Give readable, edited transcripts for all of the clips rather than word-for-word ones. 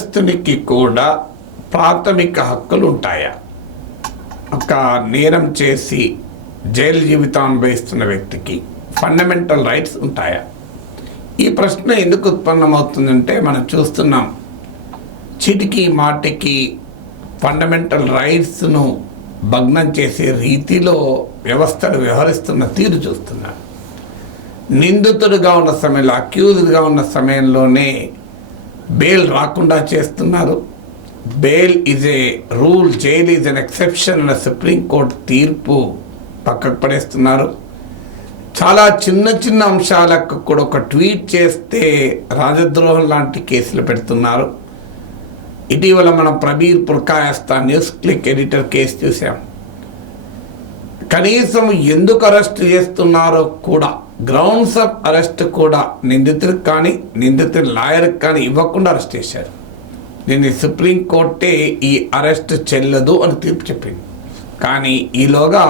నేరస్తునికి కూడా ప్రాథమిక హక్కులు ఉంటాయా? ఒక నేరం చేసి జైలు జీవితం అనుభవిస్తున్న వ్యక్తికి ఫండమెంటల్ రైట్స్ ఉంటాయా? ఈ ప్రశ్న ఎందుకు ఉత్పన్నమవుతుందంటే మనం చూస్తున్నాం, చిటికి మాటికి ఫండమెంటల్ రైట్స్ను భగ్నం చేసే రీతిలో వ్యవస్థలు వ్యవహరిస్తున్న తీరు చూస్తున్నాం. నిందితుడిగా ఉన్న సమయంలో, అక్యూజ్డ్గా ఉన్న సమయంలోనే బెయిల్ రాకుండా చేస్తున్నారు. Bail is a rule, jail is an exception అన్న సుప్రీంకోర్టు తీర్పు పక్కకు పడేస్తున్నారు. చాలా చిన్న చిన్న అంశాలకు కూడా ఒక ట్వీట్ చేస్తే రాజద్రోహం లాంటి కేసులు పెడుతున్నారు. ఇటీవల మనం Prabir Purkayastha news click editor case చూసాం. కనీసం ఎందుకు అరెస్ట్ చేస్తున్నారో కూడా, గ్రౌండ్స్ ఆఫ్ అరెస్ట్ కూడా నిందితుడికి కానీ నిందితుడి లాయర్కి కానీ ఇవ్వకుండా అరెస్ట్ చేశారు. దీన్ని సుప్రీంకోర్టే ఈ అరెస్ట్ చెల్లదు అని తీర్పు చెప్పింది. కానీ ఈలోగా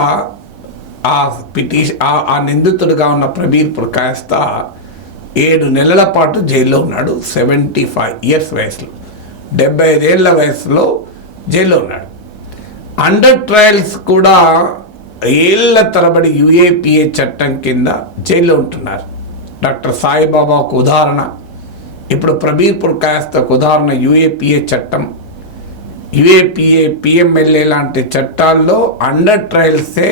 ఆ నిందితుడిగా ఉన్న ప్రబీర్ పుర్కాయస్తా 7 నెలల పాటు జైల్లో ఉన్నాడు. 75 ఇయర్స్ వయసులో, 75 ఏళ్ల వయసులో జైల్లో ఉన్నాడు. అండర్ ట్రయల్స్ కూడా ఏళ్ల తరబడి యుఏపిఏ చట్టం కింద జైల్లో ఉంటున్నారు. డాక్టర్ సాయిబాబా ఒక ఉదాహరణ, ఇప్పుడు ప్రబీర్ పుర్కాయస్తా ఒక ఉదాహరణ. యుఏపిఏ చట్టం, యుఏపిఏ పిఎంఎల్ఏ లాంటి చట్టాల్లో అండర్ ట్రయల్సే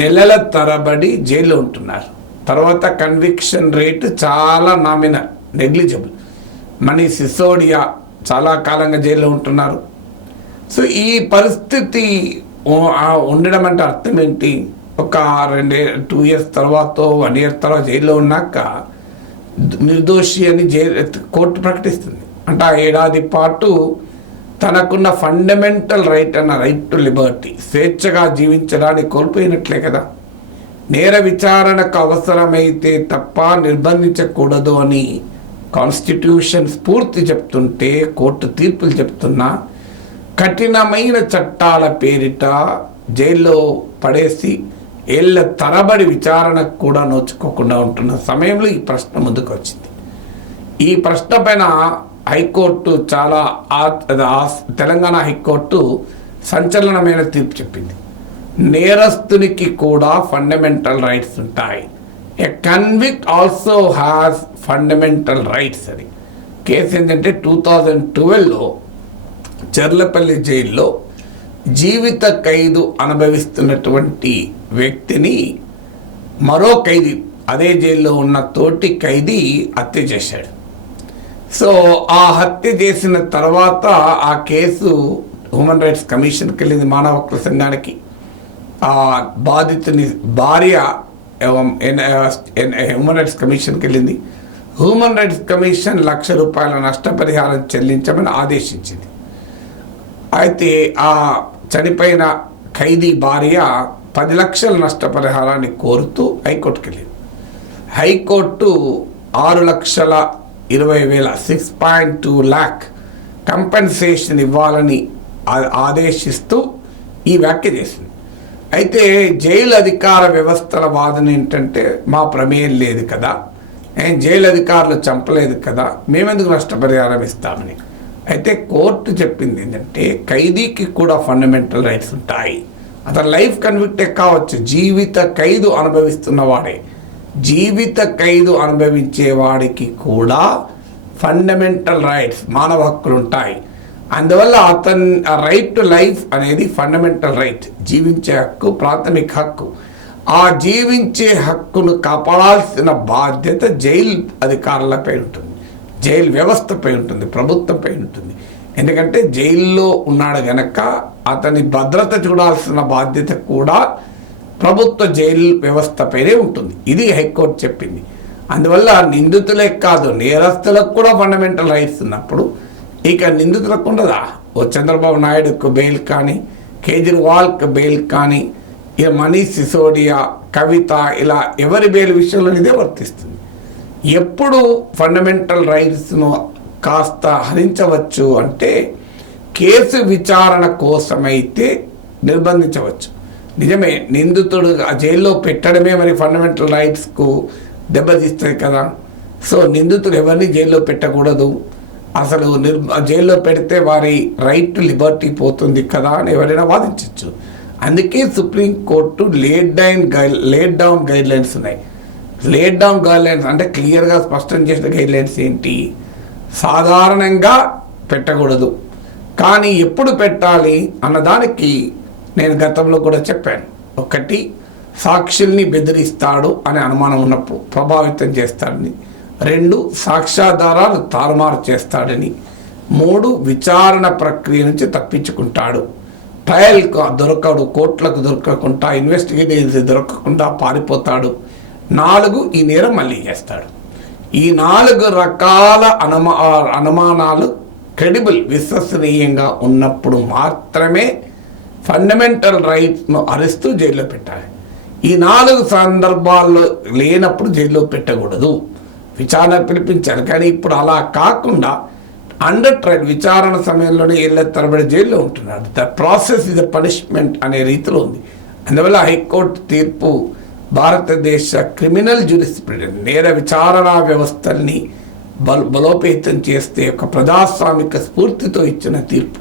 నెలల తరబడి జైల్లో ఉంటున్నారు. తర్వాత కన్విక్షన్ రేటు చాలా నామినల్, నెగ్లిజిబుల్. మనీష్ సిసోడియా చాలా కాలంగా జైల్లో ఉంటున్నారు. సో ఈ పరిస్థితి ఉండడం అంటే అర్థం ఏంటి? ఒక 2 ఇయర్స్ తర్వాత, 1 ఇయర్ తర్వాత జైల్లో ఉన్నాక నిర్దోషి అని కోర్టు ప్రకటిస్తుంది. అంటే ఆ ఏడాది పాటు తనకున్న ఫండమెంటల్ రైట్ అన్న రైట్ టు లిబర్టీ, స్వేచ్ఛగా జీవించడానికి కోల్పోయినట్లే కదా. నేర విచారణకు అవసరమైతే తప్ప నిర్బంధించకూడదు అని కాన్స్టిట్యూషన్ స్ఫూర్తి చెప్తుంటే, కోర్టు తీర్పులు చెప్తున్నా, కఠినమైన చట్టాల పేరిట జైల్లో పడేసి ఏళ్ళ తరబడి విచారణకు కూడా నోచుకోకుండా ఉంటున్న సమయంలో ఈ ప్రశ్న ముందుకు వచ్చింది. ఈ ప్రశ్న పైన హైకోర్టు తెలంగాణ హైకోర్టు సంచలనమైన తీర్పు చెప్పింది. నేరస్తునికి కూడా ఫండమెంటల్ రైట్స్ ఉంటాయి. A convict also has fundamental rights అని. కేసు ఏంటంటే 2012లో చర్లపల్లి జైల్లో జీవిత ఖైదు అనుభవిస్తున్నటువంటి వ్యక్తిని మరో ఖైదీ, అదే జైల్లో ఉన్న తోటి ఖైదీ హత్య చేశాడు. సో ఆ హత్య చేసిన తర్వాత ఆ కేసు హ్యూమన్ రైట్స్ కమిషన్కి వెళ్ళింది, మానవ హక్కుల సంఘానికి. ఆ బాధితుని భార్య హ్యూమన్ రైట్స్ కమిషన్కి వెళ్ళింది. హ్యూమన్ రైట్స్ కమిషన్ ₹1,00,000 నష్టపరిహారం చెల్లించమని ఆదేశించింది. అయితే ఆ చనిపోయిన ఖైదీ భార్య 10 లక్షల నష్టపరిహారాన్ని కోరుతూ హైకోర్టుకి వెళ్ళింది. హైకోర్టు 6,20,000 6.2 lakh కంపెన్సేషన్ ఇవ్వాలని ఆదేశిస్తూ ఈ వ్యాఖ్య చేసింది. అయితే జైలు అధికార వ్యవస్థల వాదన ఏంటంటే, మా ప్రమేయం లేదు కదా, జైలు అధికారులు చంపలేదు కదా, మేమెందుకు నష్టపరిహారం ఇస్తామని. అయితే కోర్టు చెప్పింది ఏంటంటే, ఖైదీకి కూడా ఫండమెంటల్ రైట్స్ ఉంటాయి. అతను లైఫ్ కన్విక్టే కావచ్చు, జీవిత ఖైదు అనుభవిస్తున్నవాడే, జీవిత ఖైదు అనుభవించే వాడికి కూడా ఫండమెంటల్ రైట్స్, మానవ హక్కులు ఉంటాయి. అందువల్ల అతని రైట్ టు లైఫ్ అనేది ఫండమెంటల్ రైట్, జీవించే హక్కు, ప్రాథమిక హక్కు. ఆ జీవించే హక్కును కాపాడాల్సిన బాధ్యత జైలు అధికారులపై ఉంటుంది, జైలు వ్యవస్థపై ఉంటుంది, ప్రభుత్వంపై ఉంటుంది. ఎందుకంటే జైల్లో ఉన్నాడు గనక అతని భద్రత చూడాల్సిన బాధ్యత కూడా ప్రభుత్వ జైలు వ్యవస్థపైనే ఉంటుంది. ఇది హైకోర్టు చెప్పింది. అందువల్ల నిందితులే కాదు, నేరస్తులకు కూడా ఫండమెంటల్ రైట్స్ ఉన్నప్పుడు ఇక నిందితులకు ఉండదా? ఓ చంద్రబాబు నాయుడుకు బెయిల్ కానీ, కేజ్రీవాల్కి బెయిల్ కానీ, ఇక మనీష్ సిసోడియా, కవిత, ఇలా ఎవరి బెయిల్ విషయంలో ఇదే వర్తిస్తుంది. ఎప్పుడు ఫండమెంటల్ రైట్స్ను కాస్త హరించవచ్చు అంటే, కేసు విచారణ కోసమైతే నిర్బంధించవచ్చు. నిజమే, నిందితుడు జైల్లో పెట్టడమే మరి ఫండమెంటల్ రైట్స్కు దెబ్బతీస్తుంది కదా. సో నిందితుడు ఎవరిని జైల్లో పెట్టకూడదు, అసలు జైల్లో పెడితే వారి రైట్ టు లిబర్టీ పోతుంది కదా అని ఎవరైనా వాదించవచ్చు. అందుకే supreme court laid down guide lines ఉన్నాయి. లేడ్ డౌన్ గైడ్ లైన్స్ అంటే క్లియర్గా స్పష్టం చేసిన గైడ్ లైన్స్ ఏంటి? సాధారణంగా పెట్టకూడదు, కానీ ఎప్పుడు పెట్టాలి అన్నదానికి నేను గతంలో కూడా చెప్పాను. ఒకటి, సాక్షుల్ని బెదిరిస్తాడు అనే అనుమానం ఉన్నప్పుడు ప్రభావితం చేస్తాడని. 2, సాక్ష్యాధారాలు తారుమారు చేస్తాడని. 3, విచారణ ప్రక్రియ నుంచి తప్పించుకుంటాడు, ట్రయల్కు దొరకడు, కోర్టులకు దొరకకుండా, ఇన్వెస్టిగేషన్ దొరకకుండా పారిపోతాడు. 4, ఈ నేరం మళ్ళీ చేస్తాడు. ఈ 4 రకాల అనుమానాలు క్రెడిబుల్, విశ్వసనీయంగా ఉన్నప్పుడు మాత్రమే ఫండమెంటల్ రైట్స్ను అరిస్తూ జైల్లో పెట్టాలి. ఈ 4 సందర్భాల్లో లేనప్పుడు జైల్లో పెట్టకూడదు, విచారణ పిలిపించాలి. కానీ ఇప్పుడు అలా కాకుండా అండర్ ట్రయల్, విచారణ సమయంలోనే ఏళ్ళ తరబడి జైల్లో ఉంటున్నాడు. The process is the punishment అనే రీతిలో ఉంది. అందువల్ల హైకోర్టు తీర్పు భారతదేశ క్రిమినల్ జ్యూరిస్ప్రుడెన్స్, నేర విచారణా వ్యవస్థల్ని బలోపేతం చేస్తే ఒక ప్రజాస్వామిక స్ఫూర్తితో ఇచ్చిన తీర్పు.